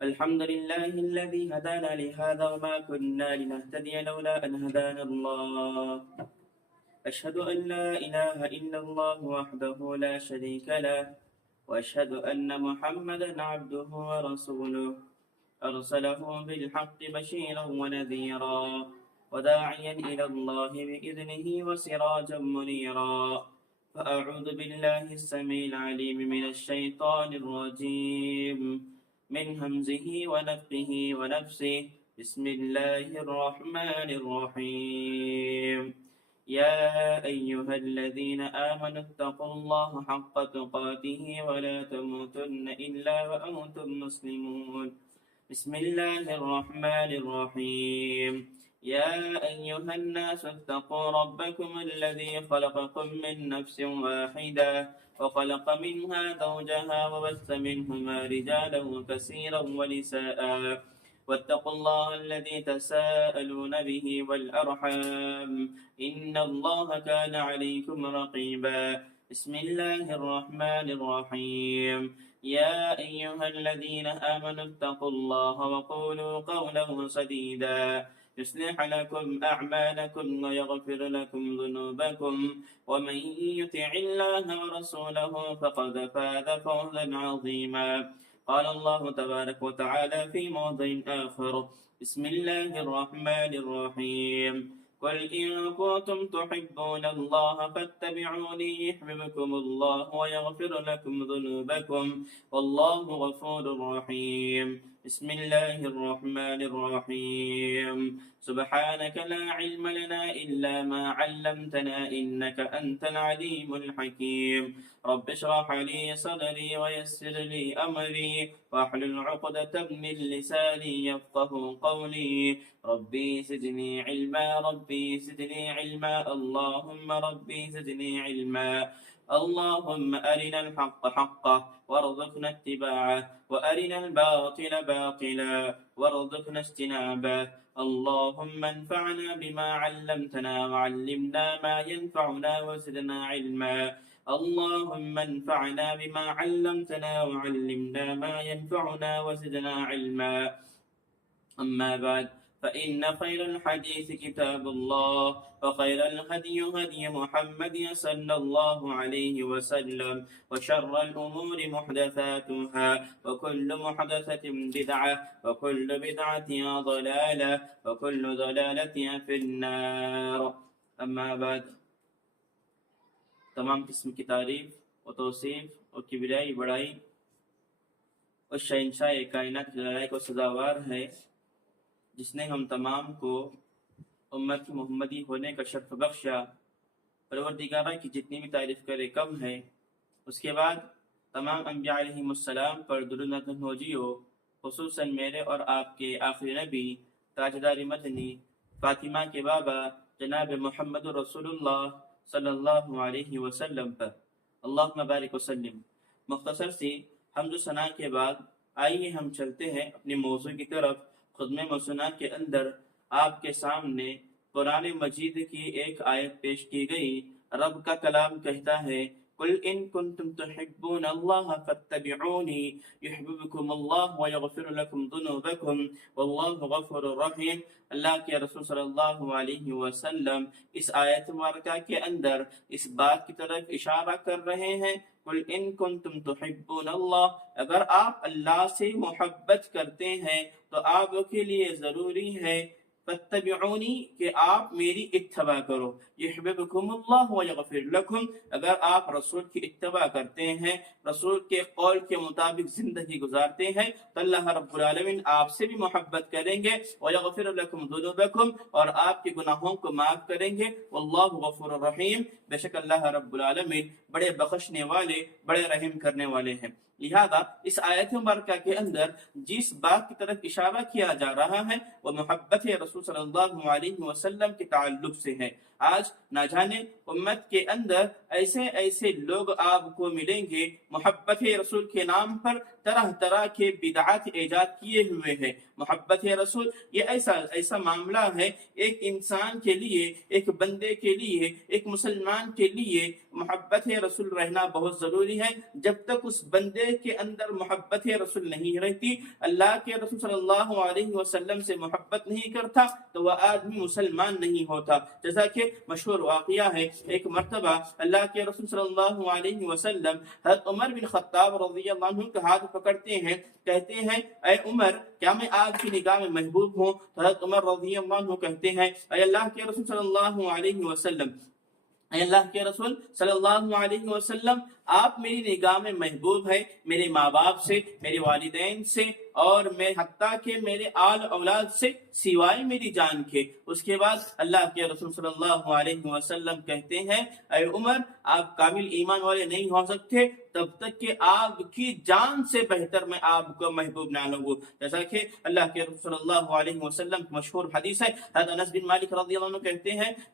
الحمد لله الذي هدانا لهذا وما كنا لنهتدي لولا أن هدانا الله. أشهد أن لا إله إلا الله وحده لا شريك له، وأشهد أن محمدا عبده ورسوله أرسله بالحق بشيرا ونذيرا وداعيا إلى الله بإذنه وسراجا منيرا. فأعوذ بالله السميع العليم من الشيطان الرجيم من همزه ونفخه ونفسه. بسم الله الرحمن الرحيم. يا أيها الذين آمنوا اتقوا الله حق تقاته ولا تموتن إلا وأنتم مسلمون. بسم الله الرحمن الرحيم. يا أيها الناس اتقوا ربكم الذي خلقكم من نفس واحدة وخلق منها زوجها وبث منهما رجالا كثيرا ونساء واتقوا الله الذي تساءلون به والأرحام إن الله كان عليكم رقيبا. بسم الله الرحمن الرحيم. يا أيها الذين آمنوا اتقوا الله وقولوا قولا سديدا يصلح لكم أعمالكم ويغفر لكم ذنوبكم ومن يطع الله ورسوله فقد فاز فوزا عظيما. قال الله تبارك وتعالى في موضع آخر. بسم الله الرحمن الرحيم. قل إن كنتم تحبون الله فاتبعوني يحببكم الله ويغفر لكم ذنوبكم والله غفور رحيم. بسم الله الرحمن الرحيم. سبحانك لا علم لنا إلا ما علمتنا إنك أنت العليم الحكيم. رب اشرح لي صدري ويسر لي أمري واحلل عقدة من لساني يفقه قولي. ربي زدني علما ربي زدني علما اللهم ربي زدني علما. اللهم أرنا الحق حقا وارزقنا اتباعه وأرنا الباطل باطلا وارزقنا اجتنابه. اللهم انفعنا بما علمتنا وعلمنا ما ينفعنا وزدنا علما. اللهم انفعنا بما علمتنا وعلمنا ما ينفعنا وزدنا علما. أما بعد، فإن خير الحديث كتاب الله وخير الهدي هدي محمد صلى الله عليه وسلم وشر الأمور محدثاتها وكل محدثة بدعة وكل بدعة ضلالة وكل ضلالة في النار. أما بعد، تمام قسم کی تعریف و توصیف اور کبریائی بڑائی اس شہنشاہ کائنات کی لڑائی کو سزاوار ہے جس نے ہم تمام کو امت محمدی ہونے کا شرف بخشا. پروردگارہ کی جتنی بھی تعریف کرے کم ہے. اس کے بعد تمام انبیاء علیہم السلام پر درود نازل ہو جیو، خصوصاً میرے اور آپ کے آخری نبی تاجدار مدنی فاطمہ کے بابا جناب محمد رسول اللہ صلی اللہ علیہ وسلم پر. اللہم بارک وسلم. مختصر سی حمد و ثنا کے بعد آئیے ہم چلتے ہیں اپنے موضوع کی طرف. خطبہ موسوعہ کے اندر آپ کے سامنے قرآن مجید کی ایک آیت پیش کی گئی. رب کا کلام کہتا ہے قل ان کنتم تحبون اللہ فاتبعونی یحببکم اللہ ویغفر لکم ذنوبکم واللہ غفور رحیم. اللہ کے رسول صلی اللہ علیہ وسلم اس آیت مبارکہ کے اندر اس بات کی طرف اشارہ کر رہے ہیں قل ان کنتم تحبون اللہ، اگر آپ اللہ سے محبت کرتے ہیں تو آپ کے لیے ضروری ہے فاتبعونی کہ آپ میری اتباع کرو. یحببکم اللہ ویغفر لکم، اگر آپ رسول کی اتباع کرتے ہیں، رسول کے قول کے مطابق زندگی گزارتے ہیں تو اللہ رب العالمین آپ سے بھی محبت کریں گے. ویغفر لکم ذنوبکم، اور آپ کے گناہوں کو معاف کریں گے. واللہ غفور رحیم، بے شک اللہ رب العالمین بڑے بخشنے والے بڑے رحم کرنے والے ہیں. لہذا اس آیت مبارکہ کے اندر جس بات کی طرف اشارہ کیا جا رہا ہے وہ محبت رسول صلی اللہ علیہ وسلم کے تعلق سے ہے. آج نہ جانے امت کے اندر ایسے لوگ آپ کو ملیں گے محبت رسول کے نام پر طرح طرح کے بدعات ایجاد کیے ہوئے ہیں۔ محبت رسول یہ ایسا معاملہ ہے، ایک انسان کے لیے، ایک بندے کے لیے، ایک مسلمان کے لیے محبت رسول رہنا بہت ضروری ہے۔ جب تک اس بندے کے اندر محبت رسول نہیں رہتی، اللہ کے رسول صلی اللہ علیہ وسلم سے محبت نہیں کرتا، تو وہ آدمی مسلمان نہیں ہوتا۔ جیسا کہ مشہور واقعہ ہے، ایک مرتبہ اللہ کے رسول صلی اللہ علیہ وسلم حضرت عمر بن خطاب رضی اللہ عنہ کا ہاتھ پکڑتے ہیں، کہتے ہیں اے عمر کیا میں آپ کی نگاہ میں محبوب ہوں؟ حضرت عمر رضی اللہ عنہ کہتے ہیں اے اللہ کے رسول صلی اللہ علیہ وسلم، اے اللہ کے رسول صلی اللہ علیہ وسلم، آپ میری نگاہ میں محبوب ہے، میرے ماں باپ سے، میرے والدین سے، اور میں حتیٰ کہ میرے آل اولاد سے، سوائے میری جان کے۔ اس کے بعد اللہ کے رسول صلی اللہ علیہ وسلم کہتے ہیں اے عمر آپ کامل ایمان والے نہیں ہو سکتے تب تک کہ آپ کی جان سے بہتر میں آپ کو محبوب نہ لوں۔ جیسا کہ اللہ کے رسول صلی اللہ علیہ وسلم مشہور حدیث ہے، حضرت انس بن مالک رضی اللہ عنہ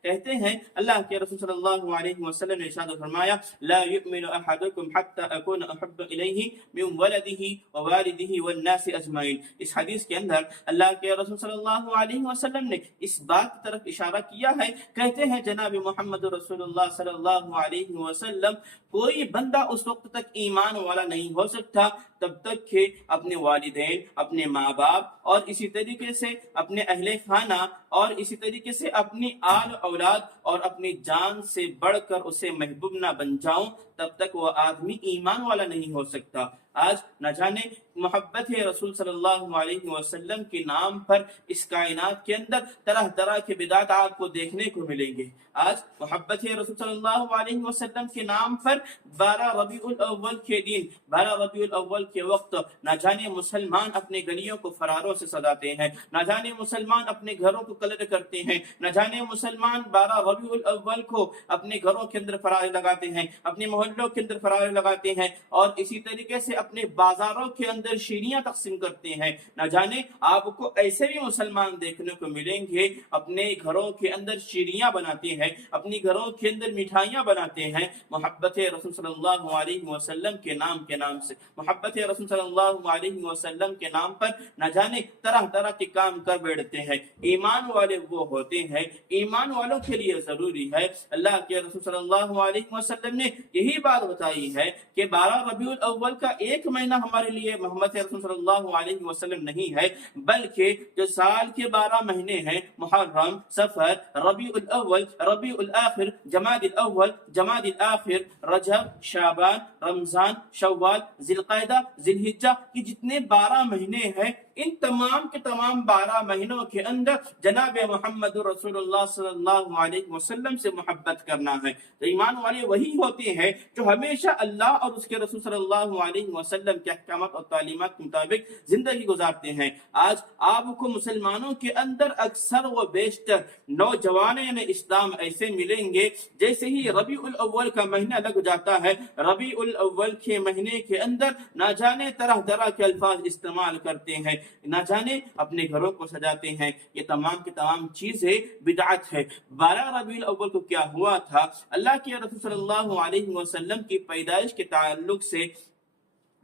کہتے ہیں اللہ کے رسول صلی اللہ علیہ وسلم نے ارشاد فرمایا لا یؤمن احدکم حتی اکون احب الیہ من ولدہ ووالدہ والناس اجمعین۔ اس حدیث کے اندر اللہ کے رسول صلی اللہ علیہ وسلم نے اس بات کی طرف اشارہ کیا ہے، کہتے ہیں جناب محمد رسول اللہ صلی اللہ علیہ وسلم کوئی بندہ اس وقت تک ایمان والا نہیں ہو سکتا تب تک کہ اپنے والدین، اپنے ماں باپ، اور اسی طریقے سے اپنے اہل خانہ، اور اسی طریقے سے اپنی آل اولاد اور اپنی جان سے بڑھ کر اسے محبوب نہ بن جاؤں، تب تک وہ آدمی ایمان والا نہیں ہو سکتا۔ آج نہ جانے محبت رسول صلی اللہ علیہ وسلم کے نام پر اس کائنات کے اندر طرح طرح کے بدعات آپ کو دیکھنے کو ملیں گے۔ آج محبت رسول صلی اللہ علیہ وسلم کے نام پر 12 ربیع الاول کے دن، 12 ربیع الاول کے وقت نہ جانے مسلمان اپنے گلیوں کو فراروں سے سجاتے ہیں، نہ جانے مسلمان اپنے گھروں کو کلر کرتے ہیں، نہ جانے مسلمان 12 ربیع الاول کو اپنے گھروں کے اندر فرارے لگاتے ہیں، اپنے محلوں کے اندر فرارے لگاتے ہیں، اور اسی طریقے سے اپنے بازاروں کے اندر شیریاں تقسیم کرتے ہیں۔ نہ جانے آپ کو ایسے بھی مسلمان دیکھنے کو ملیں گے اپنے گھروں کے اندر شیریاں بناتے ہیں، اپنی گھروں کے اندر مٹھائیاں بناتے ہیں محبت رسول صلی اللہ علیہ وسلم کے نام سے۔ محبت رسول صلی اللہ علیہ وسلم کے نام پر نہ جانے طرح طرح کے کام کر بیٹھتے ہیں۔ ایمان والے وہ ہوتے ہیں، ایمان والوں کے لیے ضروری ہے، اللہ کے رسول صلی اللہ علیہ وسلم نے یہی بات بتائی ہے کہ 12 ربیع الاول کا ایک مہینہ ہمارے لیے محمد رسول صلی اللہ علیہ وسلم نہیں ہے، بلکہ جو سال کے 12 مہینے ہیں محرم، صفر، ربیع الاول، ربیع الاخر، جمادی الاول، جمادی الاخر، رجب، شعبان، رمضان، شوال، ذی القعدہ، ذی الحجہ، یہ جتنے 12 مہینے ہیں ان تمام کے تمام 12 مہینوں کے اندر جناب محمد رسول اللہ صلی اللہ علیہ وسلم سے محبت کرنا ہے۔ تو ایمان والے وہی ہوتے ہیں جو ہمیشہ اللہ اور اس کے رسول صلی اللہ علیہ وسلم کے احکامات اور تعلیمات کے مطابق زندگی گزارتے ہیں۔ آج آپ کو مسلمانوں کے اندر اکثر و بیشتر نوجوانین اسلام ایسے ملیں گے جیسے ہی ربیع الاول کا مہینہ لگ جاتا ہے، ربیع الاول کے مہینے کے اندر نہ جانے طرح طرح کے الفاظ استعمال کرتے ہیں، نہ جانے اپنے گھروں کو سجاتے ہیں۔ یہ تمام کی تمام چیزیں بدعت ہے۔ 12 ربیع الاول کو کیا ہوا تھا؟ اللہ کے رسول صلی اللہ علیہ وسلم کی پیدائش کے تعلق سے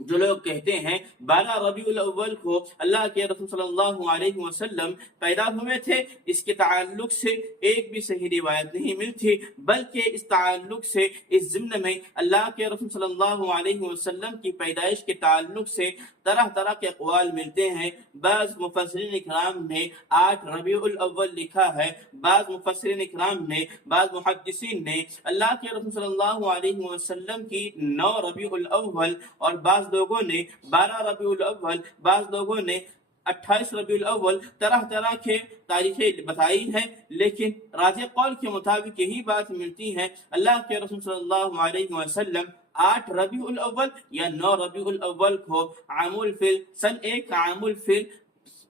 جو لوگ کہتے ہیں 12 ربیع الاول کو اللہ کے رسول صلی اللہ علیہ وسلم پیدا ہوئے تھے، اس کے تعلق سے ایک بھی صحیح روایت نہیں ملتی، بلکہ اس تعلق سے اس ضمن میں اللہ کے رسول صلی اللہ علیہ وسلم کی پیدائش کے تعلق سے طرح طرح کے اقوال ملتے ہیں۔ بعض مفسرین اکرام نے 8 ربیع الاول لکھا ہے، بعض مفسرین اکرام نے، بعض محدثین نے اللہ کے رسول صلی اللہ علیہ وسلم کی 9 ربیع الاول، اور بعض لوگوں نے 12 ربیع الاول، بعض لوگوں نے 28 ربیع الاول، طرح طرح کے تاریخیں بتائی ہیں، لیکن راجح قول کے مطابق یہی بات ملتی ہے اللہ کے رسول صلی اللہ علیہ وسلم 8 ربیع الاول یا 9 ربیع الاول کو عام الفیل سن 1 عام الفیل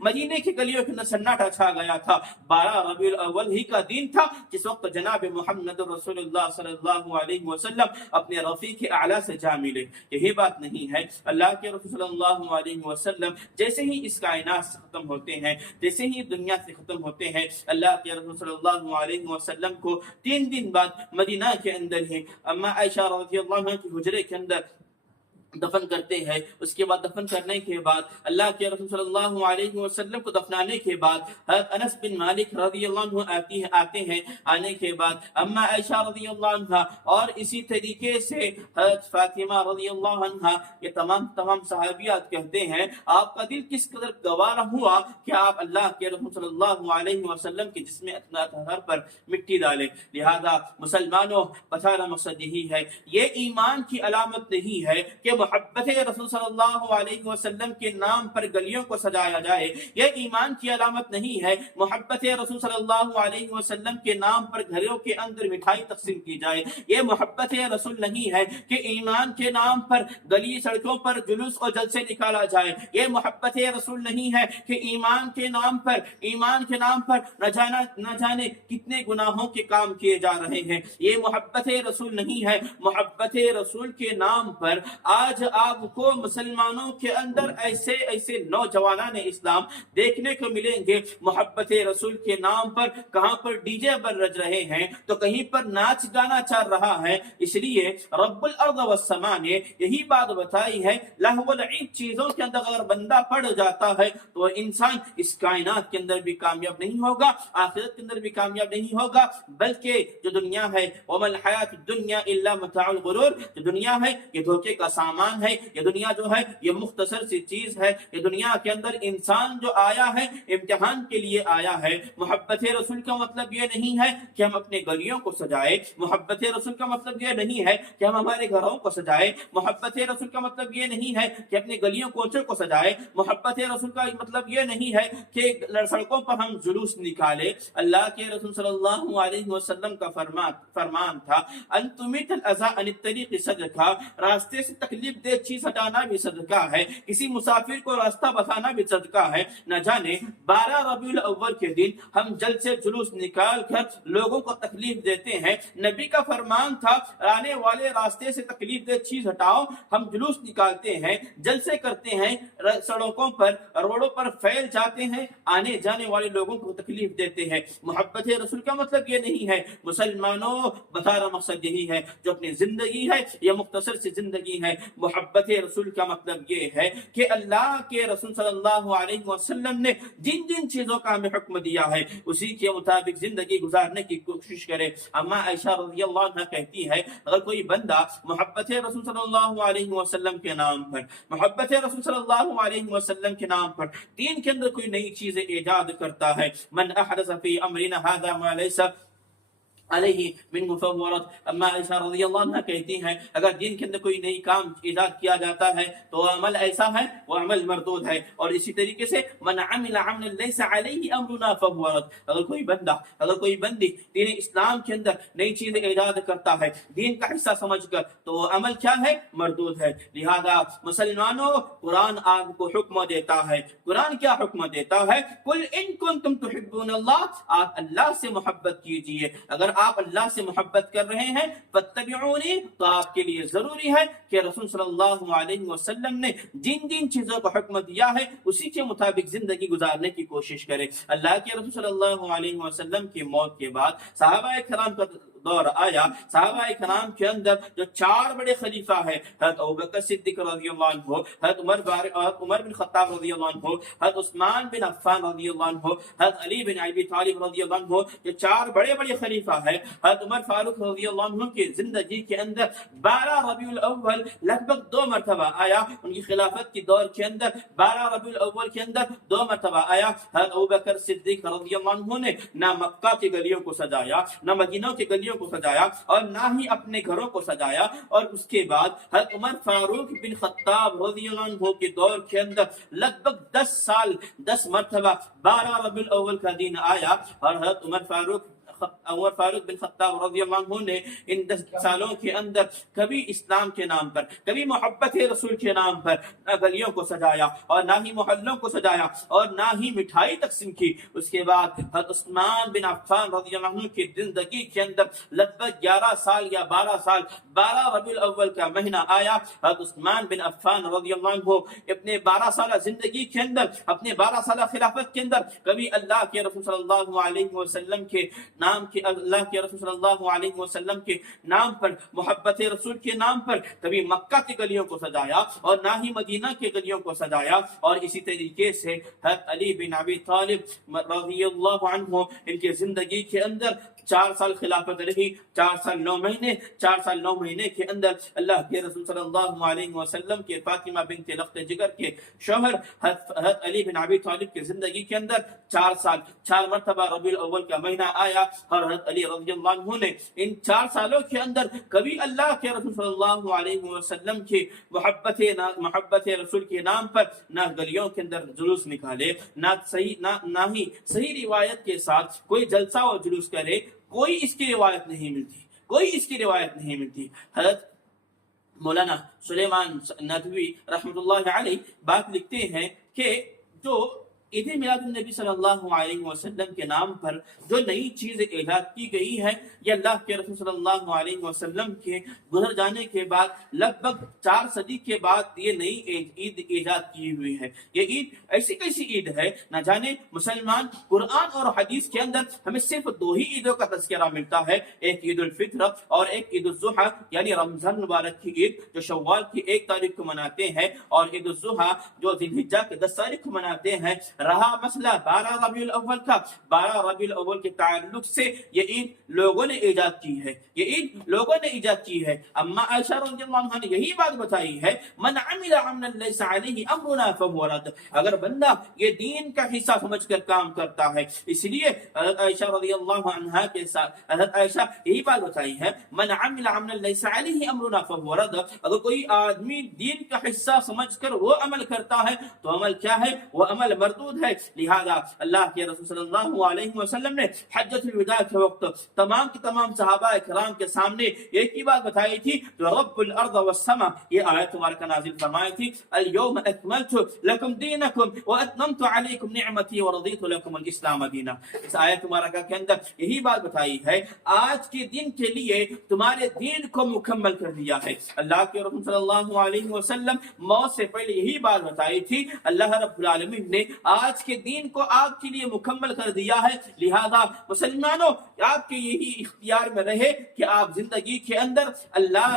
مدینے کی گلیوں کے اندر سناٹا چھا گیا تھا. 12 ربیع الاول ہی کا دن تھا جس وقت جناب محمد رسول اللہ صلی اللہ علیہ وسلم اپنے رفیق اعلیٰ سے جا ملے. یہی بات نہیں ہے, اللہ کے رسول صلی اللہ علیہ وسلم جیسے ہی اس کائنات سے ختم ہوتے ہیں, جیسے ہی دنیا سے ختم ہوتے ہیں, اللہ کے رسول صلی اللہ علیہ وسلم کو 3 دن بعد مدینہ کے اندر ہی اما عائشہ رضی اللہ عنہ کی حجرے کے اندر دفن کرتے ہیں. اس کے بعد دفن کرنے کے بعد اللہ کے رسول صلی اللہ علیہ وسلم کو دفنانے کے بعد حضرت انس بن مالک رضی اللہ عنہ آتے ہیں. آنے کے بعد اما عائشہ رضی اللہ عنہ اور اسی طریقے سے حضرت فاطمہ رضی اللہ عنہ, یہ تمام صحابیات کہتے ہیں آپ کا دل کس قدر گوارا ہوا کہ آپ اللہ کے رسول صلی اللہ علیہ وسلم کے جسم اطہر پر مٹی ڈالیں. لہذا مسلمانوں, بتانا مقصد یہی ہے, یہ ایمان کی علامت نہیں ہے کہ محبت رسول صلی اللہ علیہ وسلم کے نام پر گلیوں کو سجایا جائے. یہ ایمان کی علامت نہیں ہے محبت رسول صلی اللہ علیہ وسلم کے نام پر گھروں کے اندر مٹھائی تقسیم کی جائے. یہ محبت رسول نہیں ہے کہ ایمان کے نام پر گلی سڑکوں پر جلوس اور جلسے نکالا جائے. یہ محبت رسول نہیں ہے کہ ایمان کے نام پر نہ جانے کتنے گناہوں کے کام کیے جا رہے ہیں. یہ محبت رسول نہیں ہے. محبت رسول کے نام پر آج آپ کو مسلمانوں کے اندر ایسے نوجوانان اسلام دیکھنے کو ملیں گے. محبت رسول کے نام پر کہاں پر ڈی جے بن رج رہے ہیں تو کہیں پر ناچ گانا چل رہا ہے. اس لیے رب الارض والسماء نے یہی بات بتائی ہے, لہو العیب چیزوں کے اندر اگر بندہ پڑ جاتا ہے تو انسان اس کائنات کے اندر بھی کامیاب نہیں ہوگا, آخرت کے اندر بھی کامیاب نہیں ہوگا, بلکہ جو دنیا ہے وما الحیات الدنیا الا متاع الغرور, جو دنیا ہے یہ دھوکے کا سامان ہے. یہ دنیا جو ہے یہ مختصر سی چیز ہے. یہ دنیا کے اندر انسان جو آیا ہے امتحان کے لیے آیا ہے. محبت رسول کا مطلب یہ نہیں ہے کہ ہم اپنے گلیوں کو سجائے. محبت رسول کا مطلب یہ نہیں ہے کہ ہم ہمارے گھروں کو سجائے. محبت رسول کا مطلب یہ نہیں ہے کہ اپنے گلیوں کوچوں کو سجائے. محبت رسول کا مطلب یہ نہیں ہے کہ سڑکوں پر ہم جلوس نکالے. اللہ کے رسول صلی اللہ علیہ وسلم کا فرمان تھا, ان تمیت الاذى عن الطریق صدقہ, راستے سے تکلیف دہ چیز ہٹانا بھی صدقہ ہے. کسی مسافر کو راستہ بتانا بھی صدقہ ہے. نہ جانے 12 ربیع الاول کے دن ہم جلد سے جلوس نکال کر لوگوں کو تکلیف دیتے ہیں. نبی کا فرمان تھا آنے والے راستے سے تکلیف دہ چیز ہٹاؤ. ہم جلوس نکالتے ہیں, جلسے کرتے ہیں, سڑکوں پر روڈوں پر پھیل جاتے ہیں, آنے جانے والے لوگوں کو تکلیف دیتے ہیں. محبت رسول کا مطلب یہ نہیں ہے. مسلمانوں, بتانا مقصد یہی ہے, جو اپنی زندگی ہے یہ مختصر سی زندگی ہے. محبت رسول کا مطلب یہ ہے کہ اللہ کے رسول صلی اللہ علیہ وسلم نے جن چیزوں کا ہمیں حکم دیا ہے اسی کے مطابق زندگی گزارنے کی کوشش کرے. اما عائشہ رضی اللہ عنہ کہتی ہے اگر کوئی بندہ محبت رسول صلی اللہ علیہ وسلم کے نام پر, محبت رسول صلی اللہ علیہ وسلم کے نام پر دین کے اندر کوئی نئی چیزیں ایجاد کرتا ہے, من احدث فی امرنا هذا ما ليس علیہ من مفورت. اما عائشہ رضی اللہ عنہ کہتی ہیں اگر دین کے اندر کوئی نئی کام ایجاد کیا جاتا ہے تو وہ عمل ایسا ہے, وہ عمل مردود ہے. اور اسی طریقے سے من عمل عملا لیس علیہ امرنا فهو رد, اگر کوئی بندی دین اسلام کے اندر نئی چیز ایجاد کرتا ہے دین کا حصہ سمجھ کر تو وہ عمل کیا ہے, مردود ہے. لہذا مسلمانوں, قرآن آپ کو حکم دیتا ہے. قرآن کیا حکم دیتا ہے, قل ان کنتم تحبون اللہ, آپ اللہ سے محبت کیجئے. اگر آپ اللہ سے محبت کر رہے ہیں فاتبعونی, تو آپ کے لیے ضروری ہے کہ رسول صلی اللہ علیہ وسلم نے جن چیزوں کو حکم دیا ہے اسی کے مطابق زندگی گزارنے کی کوشش کرے. اللہ کے رسول صلی اللہ علیہ وسلم کی موت کے بعد صحابہ کرام کا دور آیا. صحابہ کرام کے اندر جو 4 بڑے خلیفہ ہیں, حضرت ابوبکر صدیق رضی اللہ عنہ, حضرت عمر بن خطاب رضی اللہ عنہ, حضرت عثمان بن عفان رضی اللہ عنہ, حضرت علی بن ابی طالب رضی اللہ عنہ, جو 4 بڑے خلیفہ ہیں. حضرت عمر فاروق رضی اللہ عنہ کی زندگی کے اندر 12 ربیع الاول لگ بھگ 2 مرتبہ آیا. ان کی خلافت کی دور کے اندر 12 ربیع الاول کے اندر 2 مرتبہ آیا. حضرت ابوبکر صدیق رضی اللہ عنہ نے نہ مکہ کی گلیوں کو سجایا, نہ مدینہ کی گلیوں کو سجایا, اور نہ ہی اپنے گھروں کو سجایا. اور اس کے بعد حضرت عمر فاروق بن خطاب رضی اللہ عنہ کے دور کے اندر لگ بھگ 10 سال 10 مرتبہ 12 ربیع الاول کا دن آیا. اور حضرت عمر فاروق عمر فاروق بن خطاب رضی اللہ عنہ نے ان 10 سالوں کے اندر کبھی اسلام کے نام پر، کبھی محبت رسول کے نام پر نہ گلیوں کو سجایا اور نہ ہی محلوں کو سجایا اور نہ ہی مٹھائی تقسیم کی۔ اس کے بعد حضرت عثمان بن عفان رضی اللہ عنہ کی زندگی کے اندر لگ بھگ 11 سال یا 12 سال، 12 ربیع الاول کا مہینہ آیا، حضرت عثمان بن عفان رضی اللہ عنہ اپنے 12 سالہ زندگی کے اندر، اپنے 12 سالہ خلافت کے اندر کبھی اللہ کے رسول صلی اللہ علیہ وسلم کے نام کے، اللہ کے رسول صلی اللہ علیہ وسلم کے نام پر، محبت رسول کے نام پر کبھی مکہ کی گلیوں کو سجایا اور نہ ہی مدینہ کی گلیوں کو سجایا۔ اور اسی طریقے سے حضرت علی بن ابی طالب رضی اللہ عنہ ان کی زندگی کے اندر 4 سال خلافت رہی، 4 سال 9 مہینے، 4 سال 9 مہینے کے اندر اللہ کے رسول صلی اللہ علیہ وسلم کے فاطمہ بنت لخت جگر کے شوہر حضرت علی بن ابی طالب کی زندگی کے اندر 4 سال، 4 مرتبہ ربیع الاول کا مہینہ آیا، اور حضرت علی رضی اللہ عنہ نے ان 4 سالوں کے اندر کبھی اللہ کے رسول صلی اللہ علیہ وسلم کی محبت رسول کے نام پر نہ گلیوں کے اندر جلوس نکالے، نہ ہی صحیح روایت کے ساتھ کوئی جلسہ و جلوس کرے، کوئی اس کی روایت نہیں ملتی، کوئی اس کی روایت نہیں ملتی۔ حضرت مولانا سلیمان ندوی رحمۃ اللہ علیہ بات لکھتے ہیں کہ جو عید میلاد النبی صلی اللہ علیہ وسلم کے نام پر جو نئی چیز ایجاد کی گئی ہے، یہ اللہ کے رسول صلی اللہ علیہ وسلم کے گزر جانے کے بعد لگ بھگ 4 صدی کے بعد یہ نئی عید ایجاد کی ہوئی ہے۔ یہ عید ایسی کیسی عید ہے، نہ جانے مسلمان قرآن اور حدیث کے اندر ہمیں صرف 2 ہی عیدوں کا تذکرہ ملتا ہے، ایک عید الفطر اور ایک عید الاضحیٰ یعنی رمضان مبارک کی عید جو شوال کی 1 تاریخ کو مناتے ہیں، اور عید الاضحیٰ جو ذی الحجہ کے 10 تاریخ کو مناتے ہیں۔ رہا مسئلہ 12 ربیع الاول کا، 12 ربیع الاول کے تعلق سے یہ عید لوگوں نے ایجاد کی ہے، یہ عید لوگوں نے ایجاد کی ہے۔ اما عائشہ رضی اللہ عنہ نے یہی بات بتائی ہے، من عمل عملا لیس علیہ امرنا فهو رد، اگر بندہ یہ دین کا حصہ سمجھ کر کام کرتا ہے، اس لیے حضرت عائشہ رضی اللہ عنہا کے ساتھ حضرت عائشہ یہی بات بتائی ہے، من عمل عملا لیس علیہ امرنا فهو رد، اگر کوئی آدمی دین کا حصہ سمجھ کر وہ عمل کرتا ہے تو عمل کیا ہے؟ وہ عمل مردود ہے۔ لہذا اللہ کے رسول صلی اللہ علیہ وسلم نے حجۃ الوداع کے وقت تمام کے تمام صحابہ کرام کے سامنے ایک ہی بات بتائی تھی، جو رب الارض والسماء یہ آیت مبارکہ نازل فرمائی تھی، اليوم اکملت لکم دینکم واتممت علیکم نعمتی ورضیت لکم الاسلام دینا۔ اس آیت مبارکہ کے اندر یہی بات بتائی ہے، آج کے دن کے لیے تمہارے دین کو مکمل کر دیا ہے۔ اللہ کے رسول صلی اللہ علیہ وسلم موت سے پہلے یہی بات بتائی تھی، اللہ رب العالمین نے آج کے دین کو آپ کے لیے مکمل کر دیا ہے۔ لہذا مسلمانوں آپ کے یہی اختیار میں رہے کہ آپ زندگی کے اندر اللہ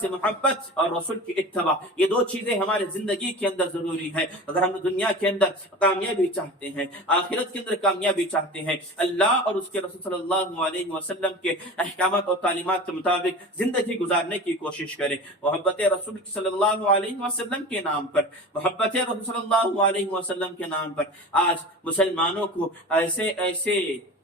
سے محبت اور رسول کی اتباع، یہ 2 چیزیں ہمارے زندگی کے اندر ضروری ہے۔ اگر ہم دنیا کے اندر کامیابی چاہتے ہیں، آخرت کے اندر کامیابی چاہتے ہیں، اللہ اور اس کے رسول صلی اللہ علیہ وسلم کے احکامات اور تعلیمات کے مطابق زندگی گزارنے کی کوشش کریں۔ محبت رسول صلی اللہ علیہ وسلم کے نام پر، محبت رسول صلی اللہ علیہ وسلم کے نام پر آج مسلمانوں کو ایسے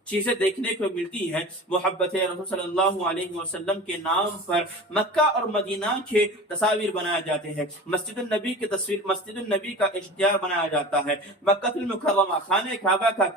چیزیں دیکھنے کو ملتی ہیں۔ محبت رسول صلی اللہ علیہ وسلم کے نام پر مکہ اور مدینہ کے تصاویر بنائے جاتے ہیں، مسجد النبی کی تصویر، مسجد النبی کا اشتہار بنایا جاتا ہے، مکہ المکرمہ خانہ کعبہ کا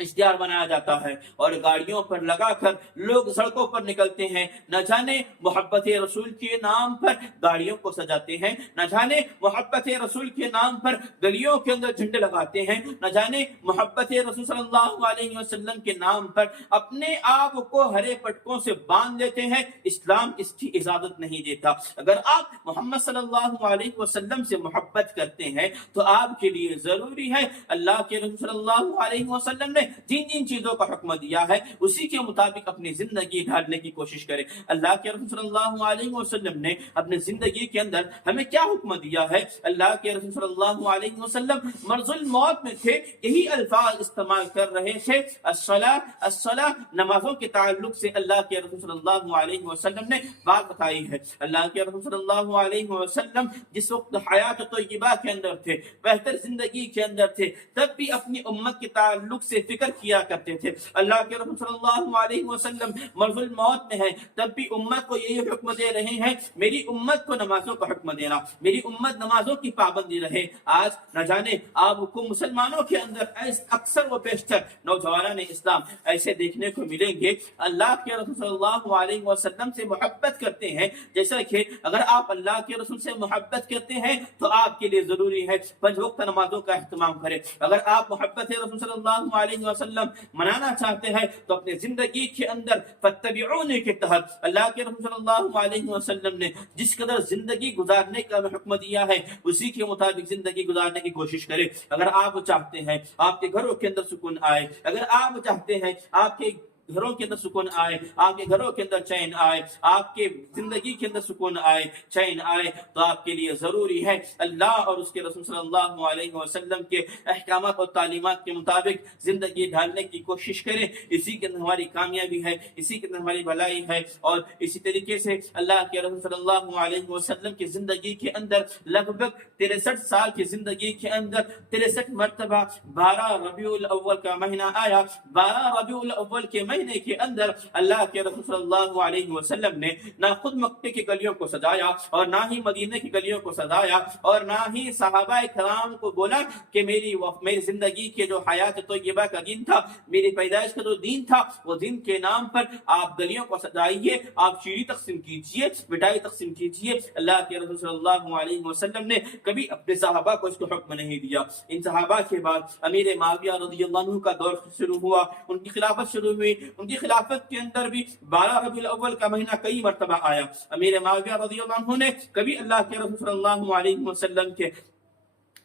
اشتہار بنایا جاتا ہے، اور گاڑیوں پر لگا کر لوگ سڑکوں پر نکلتے ہیں، نہ جانے محبت رسول کے نام پر گاڑیوں کو سجاتے ہیں، نہ جانے محبت رسول کے نام پر گلیوں کے اندر جھنڈے لگاتے ہیں، نہ جانے محبت رسول صلی اللہ علیہ وسلم کے نام پر اپنے آپ کو ہرے پٹکوں سے باندھ لیتے ہیں۔ اسلام اس کی اجازت نہیں دیتا۔ اگر آپ محمد صلی اللہ علیہ وسلم سے محبت کرتے ہیں تو آپ کے لیے ضروری ہے اللہ کے رسول صلی اللہ علیہ وسلم نے جن چیزوں کا حکم دیا ہے اسی کے مطابق اپنی زندگی ڈھالنے کی کوشش کرے۔ اللہ کے رسول صلی اللہ علیہ وسلم نے اپنی زندگی کے اندر ہمیں کیا حکم دیا ہے؟ اللہ کے رسول صلی اللہ علیہ وسلم مرض الموت میں تھے، یہی الفاظ استعمال کر رہے تھے، الصلاۃ، نمازوں کے تعلق سے اللہ کے رسول صلی اللہ علیہ وسلم نے بات بتائی ہے۔ اللہ کے رسول صلی اللہ علیہ وسلم جس وقت حیات طیبہ کے اندر تھے، بہتر زندگی کے اندر تھے، تب بھی اپنی امت کے تعلق سے فکر کیا کرتے تھے. اللہ کے رسول صلی اللہ علیہ وسلم مرض الموت میں ہے, تب بھی امت کو یہی حکم دے رہے ہیں میری امت کو نمازوں کا حکم دینا, میری امت نمازوں کی پابندی رہے. آج نہ جانے آپ کو مسلمانوں کے اندر اکثر و بیشتر نوجوانان اسلام ایسے دیکھنے کو ملیں گے اللہ کے رسول صلی اللہ علیہ وسلم سے محبت کرتے ہیں. جیسا کہ اگر آپ اللہ کے رسول سے محبت کرتے ہیں تو آپ کے لیے ضروری ہے 5 وقت نمازوں کا اہتمام کریں. اگر آپ محبت رسول صلی اللہ علیہ وسلم منانا چاہتے ہیں تو اپنے زندگی کے اندر فاتبعونی کے تحت اللہ کے رسول صلی اللہ علیہ وسلم نے جس قدر زندگی گزارنے کا حکم دیا ہے اسی کے مطابق زندگی گزارنے کی کوشش کریں. اگر آپ چاہتے ہیں آپ کے گھروں کے اندر سکون آئے, اگر آپ چاہتے ہیں آپ کے گھروں کے اندر سکون آئے, آپ کے گھروں کے اندر چین آئے, آپ کے زندگی کے اندر سکون آئے, چین آئے, تو آپ کے لیے ضروری ہے اللہ اور اس کے رسول صلی اللہ علیہ وسلم کے احکامات اور تعلیمات کے مطابق زندگی ڈھالنے کی کوشش کریں. اسی کے اندر ہماری کامیابی ہے, اسی کے اندر ہماری بھلائی ہے. اور اسی طریقے سے اللہ کے رسول صلی اللہ علیہ وسلم کی زندگی کے اندر لگ بھگ 63 سال کی زندگی کے اندر 63 مرتبہ 12 ربیع الاول کا مہینہ آیا. 12 ربیع الاول کے مہینے کے اندر اللہ کے رسول صلی اللہ علیہ وسلم نے نہ خود مکے کی گلیوں کو سجایا اور نہ ہی مدینے کی گلیوں کو سجایا اور نہ ہی صحابہ کرام کو بولا کہ میری زندگی کے جو حیات طیبہ کا دین تھا, میری پیدائش کا جو دین تھا, وہ دین کے نام پر آپ گلیوں کو سجائیے, آپ شیری تقسیم کیجئے, مٹھائی تقسیم کیجئے. اللہ کے رسول صلی اللہ علیہ وسلم نے کبھی اپنے صحابہ کو اس کو حکم نہیں دیا. ان صحابہ کے بعد امیر معاویہ رضی اللہ عنہ کا دور شروع ہوا, ان کی خلافت شروع ہوئی. ان کی خلافت کے اندر بھی 12 ربیع الاول کا مہینہ کئی مرتبہ آیا. امیر معاویہ رضی اللہ عنہ نے کبھی اللہ کے رسول صلی اللہ علیہ وسلم کے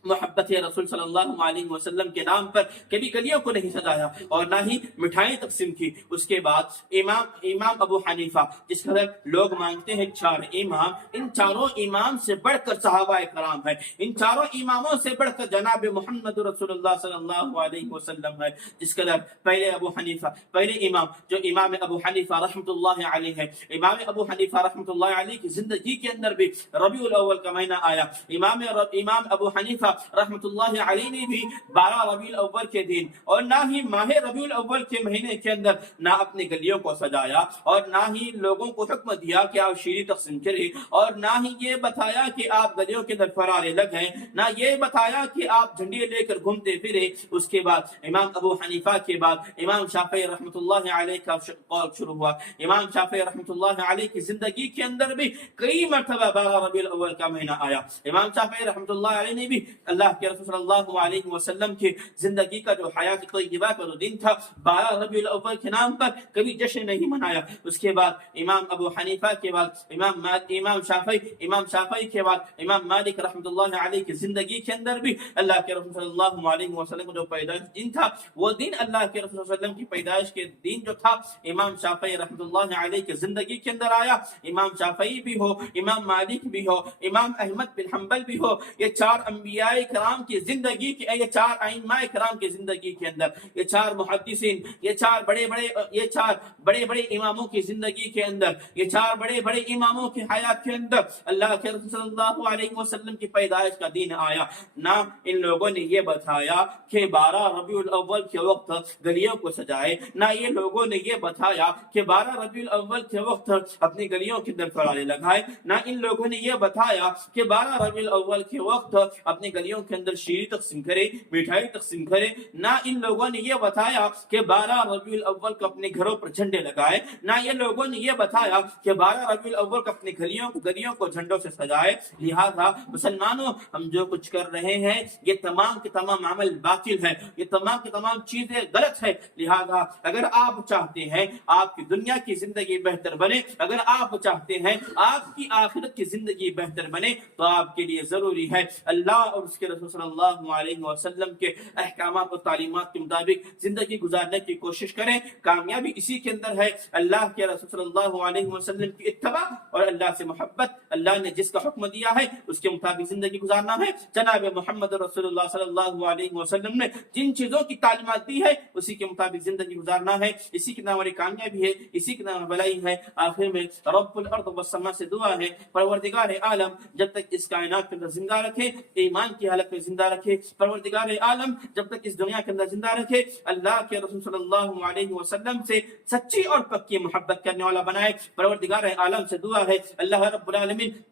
محبت رسول صلی اللہ علیہ وسلم کے نام پر کبھی گلیوں کو نہیں سجایا اور نہ ہی مٹھائیں تقسیم کی. اس کے بعد امام ابو حنیفہ, جس قدر لوگ مانگتے ہیں 4 امام, ان چاروں امام سے بڑھ کر صحابہ کرام ہے, ان چاروں اماموں سے بڑھ کر جناب محمد رسول اللہ صلی اللہ علیہ وسلم ہے. جس قدر پہلے امام جو امام ابو حنیفہ رحمۃ اللہ علیہ ہے, امام ابو حنیفہ رحمۃ اللہ علیہ کی زندگی کے اندر بھی ربیع الاول کا مہینہ آیا. امام ابو حنیفہ رحمۃ اللہ علیہ نے بھی 12 ربیع الاول کے دن اور نہ ہی ماہ ربیع الاول کے مہینے کے اندر نہ اپنے گلیوں کو سجایا اور نہ ہی لوگوں کو حکم دیا کہ آپ شیری تقسیم کریں اور نہ ہی یہ بتایا کہ آپ گلیوں کے اندر فرارے لگیں, نہ یہ بتایا کہ آپ جھنڈے لے کر گھومتے پھرے. اس کے بعد امام ابو حنیفہ کے بعد امام شافعی رحمۃ اللہ علیہ کا قول شروع ہوا. امام شافعی رحمۃ اللہ علیہ کی زندگی کے اندر بھی کئی مرتبہ 12 ربیع الاول کا مہینہ آیا. امام شافعی رحمۃ اللہ علیہ نے بھی اللہ کے رسول صلی اللہ علیہ وسلم کی زندگی کا جو حیات طیبہ کا جو دن تھا 12 ربیع الاول کے نام پر کبھی جشن نہیں منایا. اس کے بعد امام ابو حنیفہ کے بعد امام شافعی کے بعد امام مالک رحمۃ اللہ علیہ کی زندگی کے اندر بھی اللہ کے رسول صلی اللہ علیہ وسلم جو پیدائش دن تھا وہ دن اللہ کے رسول صلی اللہ علیہ وسلم کی پیدائش کے دن جو تھا امام شافعی رحمۃ اللہ علیہ کی زندگی کے اندر آیا. امام شافعی بھی ہو, امام مالک بھی ہو, امام احمد بن حنبل بھی ہو, یہ 4 انبیاء کرام کی زندگی کے, یہ 4 ائمہ کرام کی زندگی کے اندر, یہ 4 محدثین, یہ 4 بڑے بڑے اماموں کی زندگی کے اندر, یہ 4 بڑے بڑے اماموں کی حیات کے اندر اللہ کے رسول صلی اللہ علیہ وسلم کی پیدائش کا دن آیا. نہ ان لوگوں نے یہ بتایا کہ 12 ربیع الاول کے وقت گلیوں کو سجائے, نہ یہ لوگوں نے یہ بتایا کہ 12 ربیع الاول کے وقت اپنی گلیوں کے اندر فرارے لگائے, نہ ان لوگوں نے یہ بتایا کہ 12 ربیع الاول کے وقت اپنی گلیوں کے اندر شیری تقسیم کرے, مٹھائی تقسیم کرے, نہ ان لوگوں نے یہ بتایا کہ 12 ربیع الاول کو اپنے گھروں پر جھنڈے لگائے, نہ یہ لوگوں نے یہ بتایا کہ 12 ربیع الاول کو اپنے گلیوں کو جھنڈوں سے سجائے. لہذا مسلمانوں, ہم جو کچھ کر رہے ہیں یہ تمام کے تمام عمل باطل ہے, یہ تمام کی تمام چیزیں غلط ہے. لہذا اگر آپ چاہتے ہیں آپ کی دنیا کی زندگی بہتر بنے, اگر آپ چاہتے ہیں آپ کی آخرت کی زندگی بہتر بنے, تو آپ کے لیے ضروری ہے اللہ اور اس کے رسول صلی اللہ علیہ وسلم کے احکامات اور تعلیمات کے مطابق زندگی گزارنے کی کوشش کریں. کامیابی اسی کے اندر ہے اللہ کے رسول صلی اللہ علیہ وسلم کی اتباع اور اللہ سے محبت. اللہ نے جس کا حکم دیا ہے اس کے مطابق زندگی گزارنا ہے. جناب محمد رسول اللہ صلی اللہ علیہ وسلم نے جن چیزوں کی تعلیمات دی ہے اسی کے مطابق زندگی گزارنا ہے. اسی کی نام ہماری کامیابی ہے, اسی کی نام بھلائی ہے. آخر میں رب الارض والسماء سے دعا ہے, پروردگار عالم جب تک اس کائنات کے اندر زندہ رکھے, ایمان کی حالت میں زندہ رکھے. پروردگار عالم جب تک اس دنیا کے اندر زندہ رکھے اللہ کے رسول صلی اللہ علیہ وسلم سے سچی اور پکی محبت کرنے والا بنائے. پروردگار عالم سے دعا ہے اللہ رب العالمین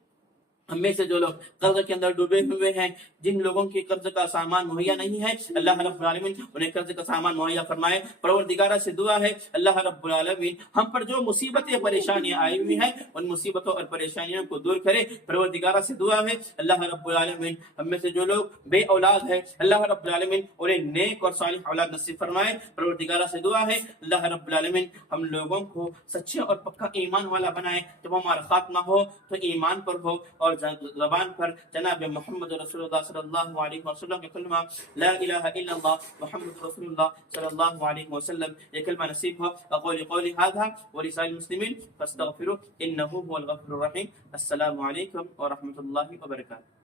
ہم میں سے جو لوگ قرض کے اندر ڈوبے ہوئے ہیں, جن لوگوں کے قرض کا سامان مہیا نہیں ہے, اللہ رب العالمین انہیں قرض کا سامان مہیا فرمائے. پروردگارہ سے دعا ہے اللہ رب العالمین ہم پر جو مصیبتیں پریشانیاں آئی ہوئی ہیں ان مصیبتوں اور پریشانیوں کو دور کرے. پروردگارہ سے دعا ہے اللہ رب العالمین ہم میں سے جو لوگ بے اولاد ہے اللہ رب العالمین انہیں نیک اور صالح اولاد نصیب فرمائے. پروردگارہ سے دعا ہے اللہ رب العالمین ہم لوگوں کو سچے اور پکا ایمان والا بنائے. جب ہمارا خاتمہ ہو تو ایمان پر ہو اور زبان پر جناب محمد رسول اللہ صلی اللہ علیہ وسلم کے کلمہ لا الہ الا اللہ محمد رسول اللہ صلی اللہ علیہ وسلم یہ کلمہ نصیب ہو. اقول قولی ھذا ولسائر المسلمین فاستغفروه انه هو الغفور الرحیم. السلام علیکم ورحمۃ اللہ وبرکاتہ.